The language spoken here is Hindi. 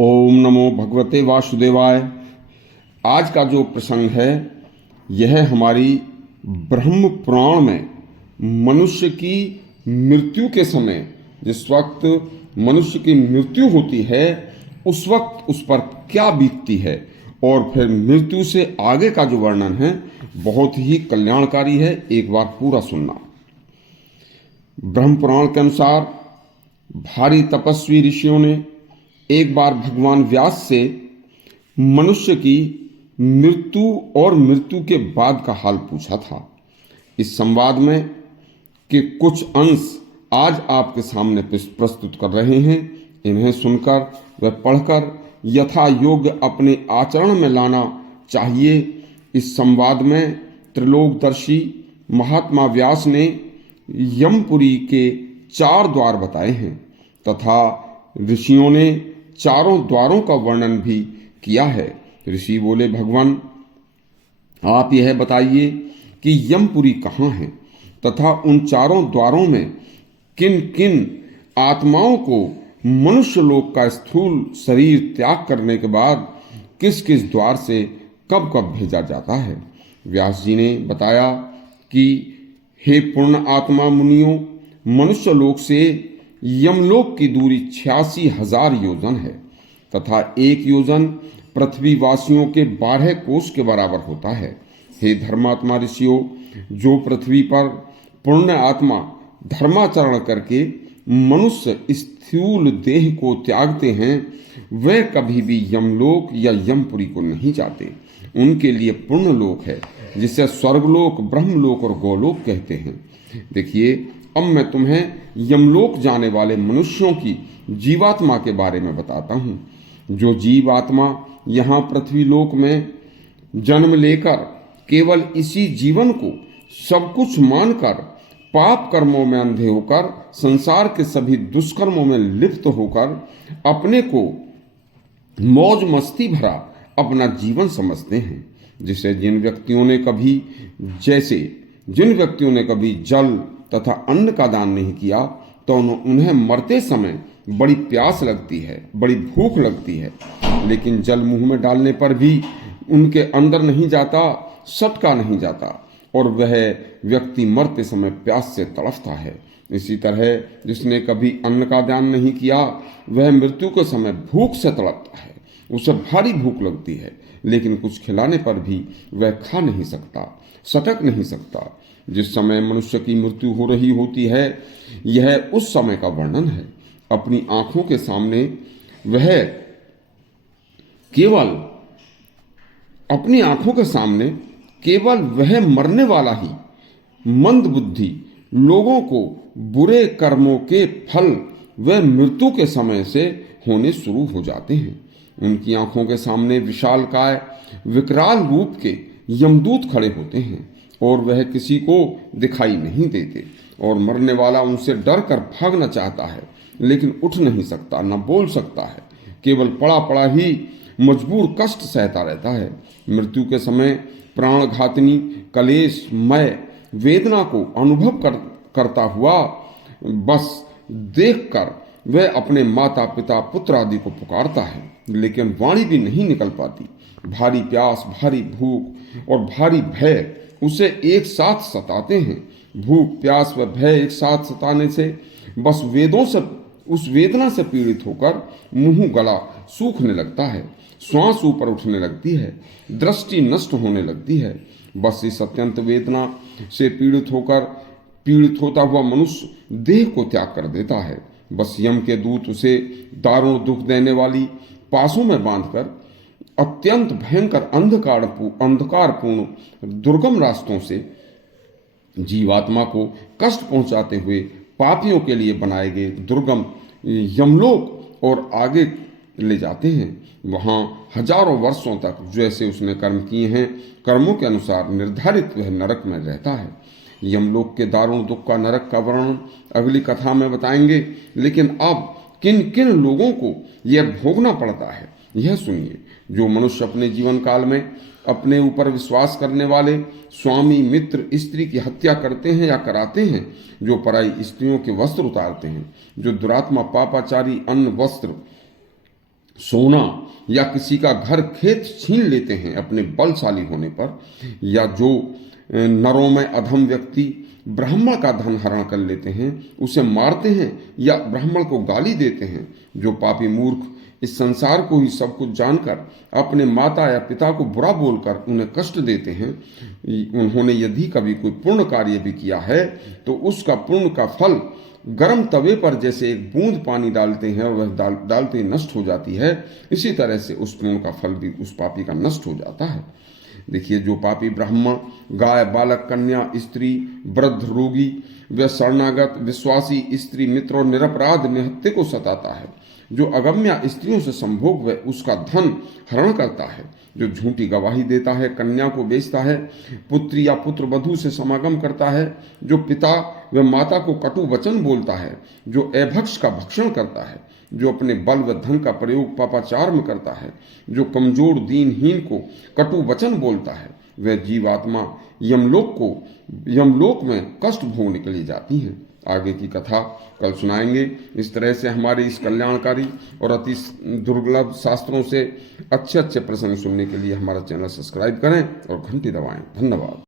ओम नमो भगवते वासुदेवाय। आज का जो प्रसंग है यह हमारी ब्रह्म पुराण में मनुष्य की मृत्यु के समय, जिस वक्त मनुष्य की मृत्यु होती है उस वक्त उस पर क्या बीतती है और फिर मृत्यु से आगे का जो वर्णन है बहुत ही कल्याणकारी है। एक बार पूरा सुनना। ब्रह्म पुराण के अनुसार भारी तपस्वी ऋषियों ने एक बार भगवान व्यास से मनुष्य की मृत्यु और मृत्यु के बाद का हाल पूछा था। इस संवाद में के कुछ अंश आज आपके सामने प्रस्तुत कर रहे हैं। इन्हें सुनकर व पढ़कर यथा योग्य अपने आचरण में लाना चाहिए। इस संवाद में त्रिलोकदर्शी महात्मा व्यास ने यमपुरी के 4 द्वार बताए हैं तथा ऋषियों ने चारों द्वारों का वर्णन भी किया है। ऋषि बोले, भगवान आप यह बताइए कि यमपुरी कहाँ है तथा उन चारों द्वारों में किन किन आत्माओं को मनुष्य लोक का स्थूल शरीर त्याग करने के बाद किस किस द्वार से कब कब भेजा जाता है। व्यास जी ने बताया कि हे पूर्ण आत्मा मुनियों, मनुष्य लोक से यमलोक की दूरी 86,000 योजन है तथा 1 योजन पृथ्वी वासियों के 12 कोस के बराबर होता है। हे धर्मात्मा ऋषियों, जो पृथ्वी पर पुण्य आत्मा धर्माचरण करके मनुष्य स्थूल देह को त्यागते हैं वे कभी भी यमलोक या यमपुरी को नहीं जाते। उनके लिए पुण्य लोक है जिसे स्वर्गलोक, ब्रह्मलोक और गोलोक कहते हैं। देखिए, अब मैं तुम्हें यमलोक जाने वाले मनुष्यों की जीवात्मा के बारे में बताता हूँ। जो जीवात्मा यहाँ पृथ्वी लोक में जन्म लेकर केवल इसी जीवन को सब कुछ मानकर पाप कर्मों में अंधे होकर संसार के सभी दुष्कर्मों में लिप्त होकर अपने को मौज मस्ती भरा अपना जीवन समझते हैं, जिन व्यक्तियों ने कभी जल तथा अन्न का दान नहीं किया तो उन्हें मरते समय बड़ी प्यास लगती है, बड़ी भूख लगती है, लेकिन जल मुंह में डालने पर भी उनके अंदर नहीं जाता, सटका नहीं जाता और वह व्यक्ति मरते समय प्यास से तड़फता है। इसी तरह जिसने कभी अन्न का दान नहीं किया वह मृत्यु के समय भूख से तड़पता है। उसे भारी भूख लगती है लेकिन कुछ खिलाने पर भी वह खा नहीं सकता, सटक नहीं सकता। जिस समय मनुष्य की मृत्यु हो रही होती है यह उस समय का वर्णन है। अपनी आंखों के सामने केवल वह मरने वाला ही मंद बुद्धि लोगों को बुरे कर्मों के फल व मृत्यु के समय से होने शुरू हो जाते हैं। उनकी आंखों के सामने विशालकाय विकराल रूप के यमदूत खड़े होते हैं और वह किसी को दिखाई नहीं देते और मरने वाला उनसे डर कर भागना चाहता है लेकिन उठ नहीं सकता, न बोल सकता है, केवल पड़ा पड़ा ही मजबूर कष्ट सहता रहता है। मृत्यु के समय प्राणघातिनी कलेशमय वेदना को अनुभव करता हुआ बस देखकर वह अपने माता पिता पुत्र आदि को पुकारता है लेकिन वाणी भी नहीं निकल पाती। भारी प्यास, भारी भूख और भारी भय उसे एक साथ सताते हैं। भूख, प्यास व भय एक साथ सताने से बस उस वेदना से पीड़ित होकर मुंह गला सूखने लगता है, श्वास ऊपर उठने लगती है, दृष्टि नष्ट होने लगती है। बस इस अत्यंत वेदना से पीड़ित होता हुआ मनुष्य देह को त्याग कर देता है। बस यम के दूत उसे दारुण दुख देने वाली पासों में बांधकर अत्यंत भयंकर अंधकारपूर्ण दुर्गम रास्तों से जीवात्मा को कष्ट पहुंचाते हुए पापियों के लिए बनाए गए दुर्गम यमलोक और आगे ले जाते हैं। वहां हजारों वर्षों तक जैसे उसने कर्म किए हैं कर्मों के अनुसार निर्धारित वह नरक में रहता है। यमलोक के दारुण दुख का नरक का वर्णन अगली कथा में बताएंगे, लेकिन अब किन किन लोगों को यह भोगना पड़ता है यह सुनिए। जो मनुष्य अपने जीवन काल में अपने ऊपर विश्वास करने वाले स्वामी, मित्र, स्त्री की हत्या करते हैं या कराते हैं, जो पराई स्त्रियों के वस्त्र उतारते हैं, जो दुरात्मा, पापाचारी, अन्न, वस्त्र, सोना या किसी का घर खेत छीन लेते हैं अपने बलशाली होने पर, या जो नरों में अधम व्यक्ति ब्राह्मण का धन हरण कर लेते हैं उसे मारते हैं या ब्राह्मण को गाली देते हैं, जो पापी मूर्ख इस संसार को ही सब कुछ जानकर अपने माता या पिता को बुरा बोलकर उन्हें कष्ट देते हैं, उन्होंने यदि कभी कोई पुण्य कार्य भी किया है तो उसका पुण्य का फल गर्म तवे पर जैसे एक बूंद पानी डालते हैं और वह डालते ही नष्ट हो जाती है, इसी तरह से उस पुण्य का फल भी उस पापी का नष्ट हो जाता है। देखिए, जो पापी ब्राह्मण गाय, बालक, कन्या, स्त्री, वृद्ध, रोगी व शरणागत, विश्वासी, स्त्री, मित्र और निरपराध निहत्थे को सताता है, जो अगम्य स्त्रियों से संभोग व उसका धन हरण करता है, जो झूठी गवाही देता है, कन्या को बेचता है, पुत्री या पुत्र वधू से समागम करता है, जो पिता व माता को कटु वचन बोलता है, जो अभक्ष का भक्षण करता है, जो अपने बल व धन का प्रयोग पापाचार में करता है, जो कमजोर दीनहीन को कटु वचन बोलता है, वह जीवात्मा यमलोक में कष्ट भोगने के लिए जाती हैं। आगे की कथा कल सुनाएंगे। इस तरह से हमारे इस कल्याणकारी और अति दुर्लभ शास्त्रों से अच्छे अच्छे प्रसंग सुनने के लिए हमारा चैनल सब्सक्राइब करें और घंटी दबाएं। धन्यवाद।